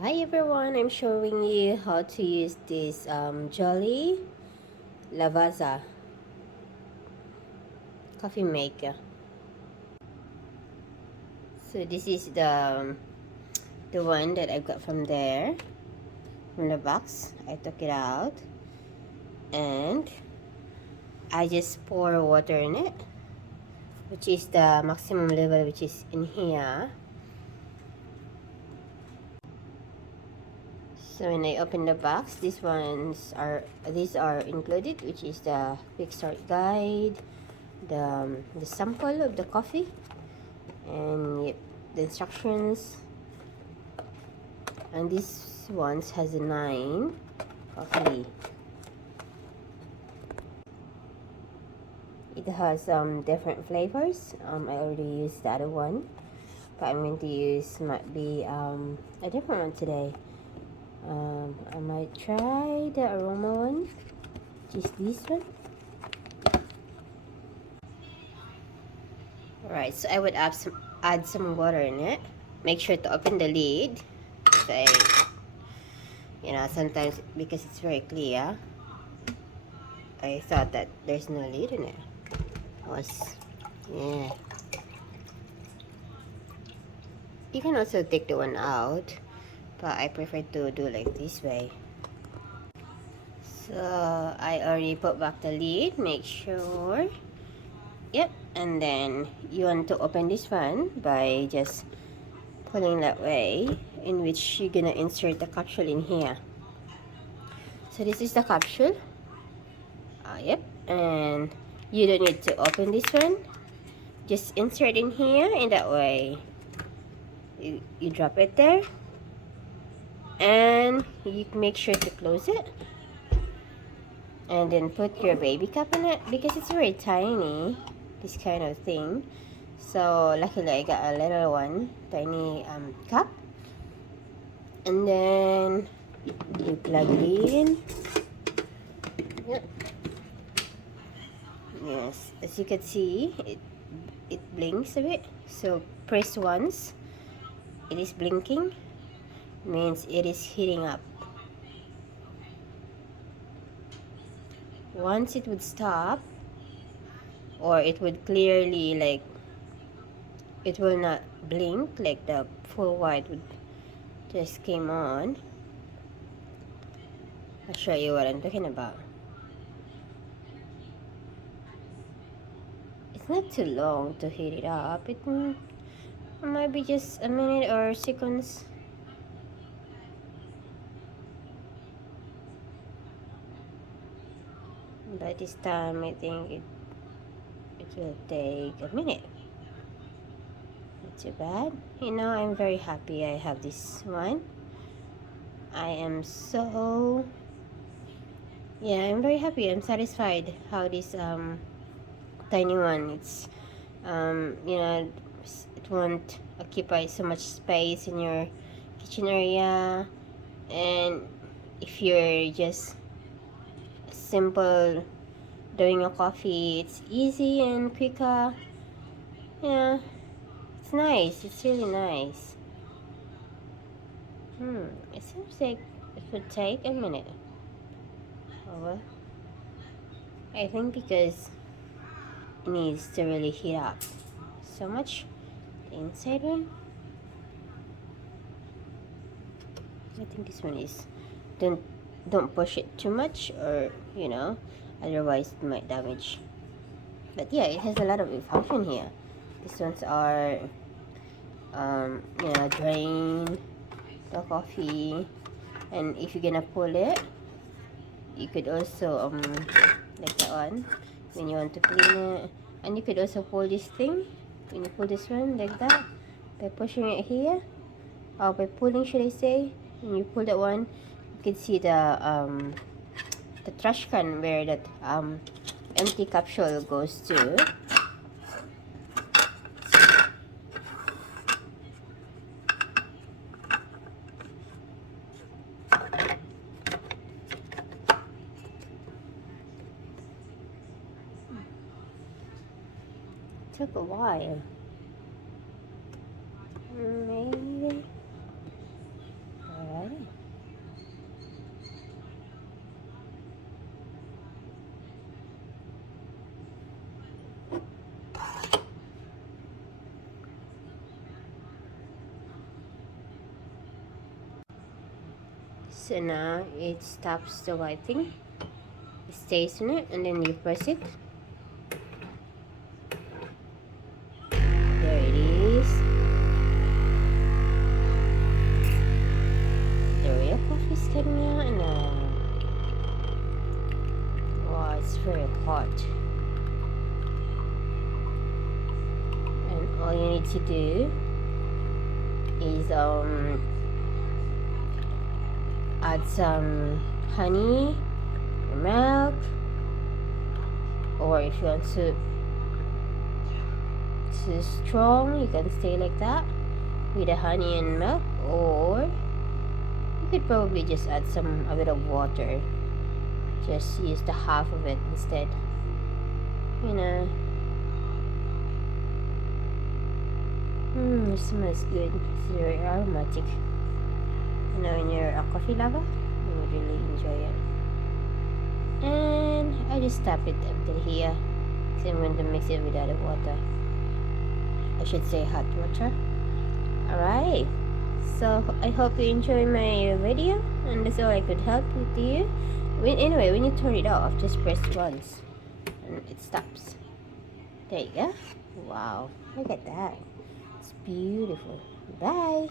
Hi everyone, I'm showing you how to use this jolie lavazza coffee maker. So this is the one that I got from there, from the box. I took it out and I just pour water in it, which is the maximum level, which is in here. So when I open the box, these are included, which is the quick start guide, the sample of the coffee, and yep, the instructions. And this ones has a 9 coffee. It has different flavors. I already used the other one, but I'm going to use might be a different one today. I might try the aroma one, which is this one. Alright, so I would add some water in it. Make sure to open the lid. So sometimes because it's very clear, I thought that there's no lid in it. Yeah. You can also take the one out, but I prefer to do like this way. So I already put back the lid. Make sure. Yep. And then you want to open this one by just pulling that way, in which you're gonna insert the capsule in here. So this is the capsule. Yep. And you don't need to open this one. Just insert in here, in that way. You drop it there, and you make sure to close it, and then put your baby cup in it because it's very tiny, this kind of thing. So luckily I got a little one, tiny cup, and then you plug it in. Yep. Yes, as you can see, it blinks a bit. So press once, it is blinking, means it is heating up. Once it would stop, or it would clearly, like, it will not blink, like the full white would just came on. I'll show you what I'm talking about. It's not too long to heat it up. It might be just a minute or seconds. By this time, I think it will take a minute. Not too bad. I'm very happy I have this one. I am so, yeah, I'm very happy. I'm satisfied how this tiny one, it's it won't occupy so much space in your kitchen area. And if you're just simple doing a coffee, it's easy and quicker. Yeah, it's nice. It's really nice. It seems like it would take a minute. Oh well, I think because it needs to really heat up so much, the inside one. I think this one is, don't push it too much, or otherwise it might damage. But yeah, it has a lot of function here. These ones are drain the coffee, and if you're gonna pull it, you could also like that one when you want to clean it. And you could also pull this thing when you pull this one like that, by pushing it here, or by pulling, should I say. When you pull that one, you can see the trash can where that empty capsule goes to. Took a while. Maybe. So now it stops the lighting. It stays in it, and then you press it. There it is. The real coffee is coming out now. Wow, it's very hot. And all you need to do is add some honey or milk, or if you want to too strong, you can stay like that with the honey and milk, or you could probably just add a bit of water. Just use the half of it instead. You know. It smells good. It's very aromatic. You know, when you're a coffee lover, you would really enjoy it. And I just tap it until here. So I'm going to mix it with other water. I should say hot water. Alright. So I hope you enjoy my video, and that's all I could help with you. Anyway, when you turn it off, just press once and it stops. There you go. Wow, look at that. It's beautiful. Bye.